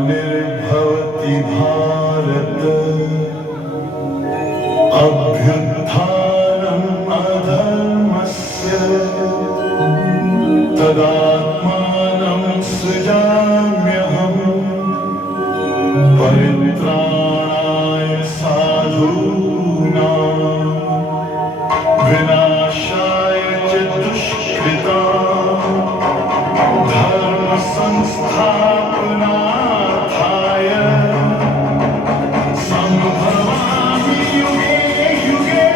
ग्लानिर्भवति भारत अभ्युत्थानम् अधर्मस्य तदात्मानं सृजाम्यहम् परित्राणाय साधूनां विनाशाय च दुष्कृतां धर्म संस्थापनार्थाय संभवामि युगे युगे।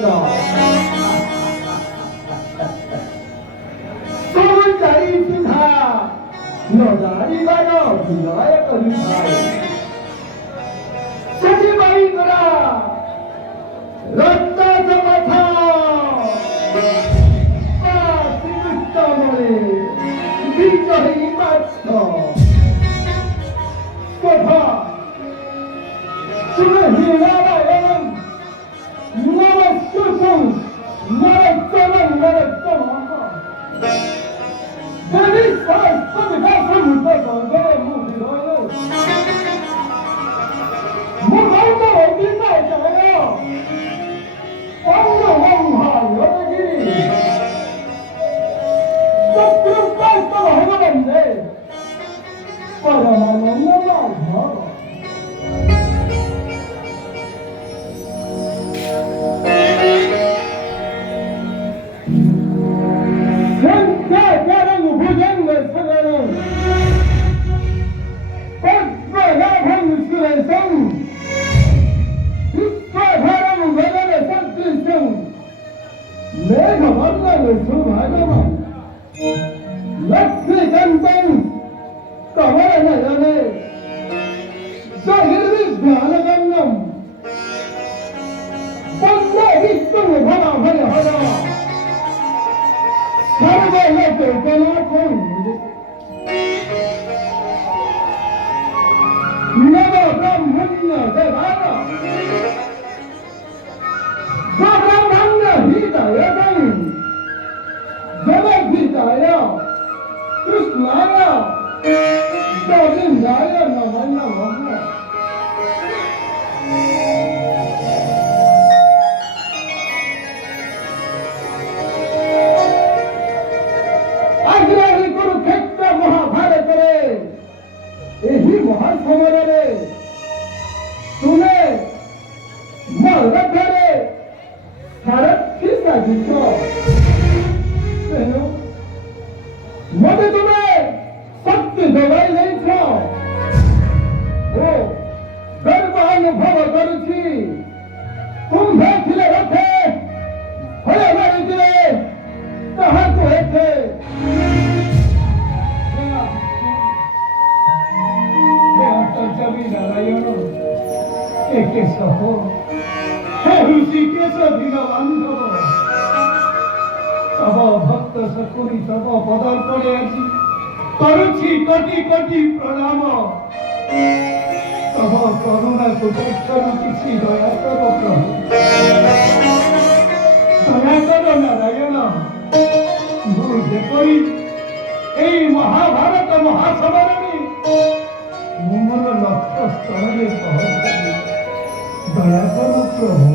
맞죠? 소문 자리 있으다 여자리 가요 불러야 거리다 세지마이거라 런다 저마타 빠 지긋다머리 비저히 맞춰 소파 지금 이나라에는 이나라 수송 이나라 쩌는 이나라 쩌는 내리 살 소리가 소문 떠서 너의 무기로요 뭐 말도 어딘가 했잖아요 왕노왕하 여자들이 딱 그런 빨리빨리 해가봤는데 빨아만 없는 말 생사자랑 부정을 서가는 백과야한 수레성 육과사랑 외관의 선뜻성 내가 만나는 수마가만 락스 간당 까마라나 연애 자기를 변화간 놈 뻔나 입성을 하나 사람을 뺏겨놓고 내가 그럼 문녀 대가라 사람 남녀 희다 여성 내가 희다야 그리스나야 너는 나야 너 만나고 아기라기 구루 백자 महाभारतरे यही महासमरे तुम्हें मरथरे भारत की साजिश मुझे तुम्हें शक्ति दवाई नहीं था वो गर्व अनुभव करुची तुम बैठले रखे हरे हरे दिले कहाँ को थे 나라요는 깨께서 해루시께서 비가 완도 잡아 भक्त सकुनी सबा पदार पड़ेयाची करुची कोटी कोटी प्रणाम तब करुणा को दर्शन किसी दया करो प्रभु दया करो नारायण भूल देखोई এই মহাভারত মহাসমারণী মোমর লক্ষ্য স্থলে পৌঁছে দয়া করো প্রভু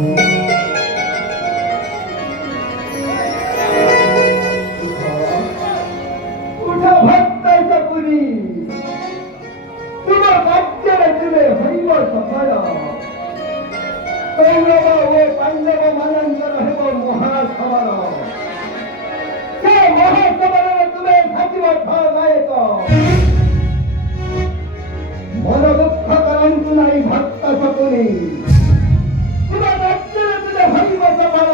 উঠা ভক্ত সপুরি তোমার কার্যের দিলে হইব সফল কৌরব ও পাণ্ডব মানঞ্জর হেব মহাসমার সে মহাসমারণে তুমি থাকিব গায়ক মন দুঃখ করন্তু নাই ভক্ত সকলে তোমার রাজ্যের দিলে হইব সফল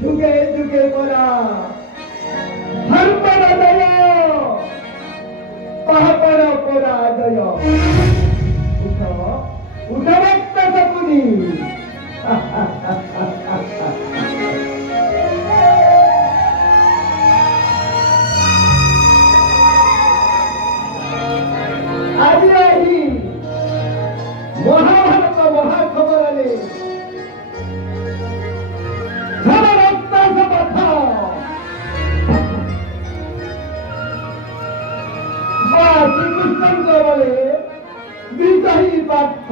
যুগে যুগে করা ধর্মর জয় পাহাড় পরাজয় উঠ উঠ ভক্ত সকলে আদিরাহি মহাভারত মহাখবরে ধর্মরত্ন কথা বা শ্রীকৃষ্ণ বলে বিজয়ী পার্থ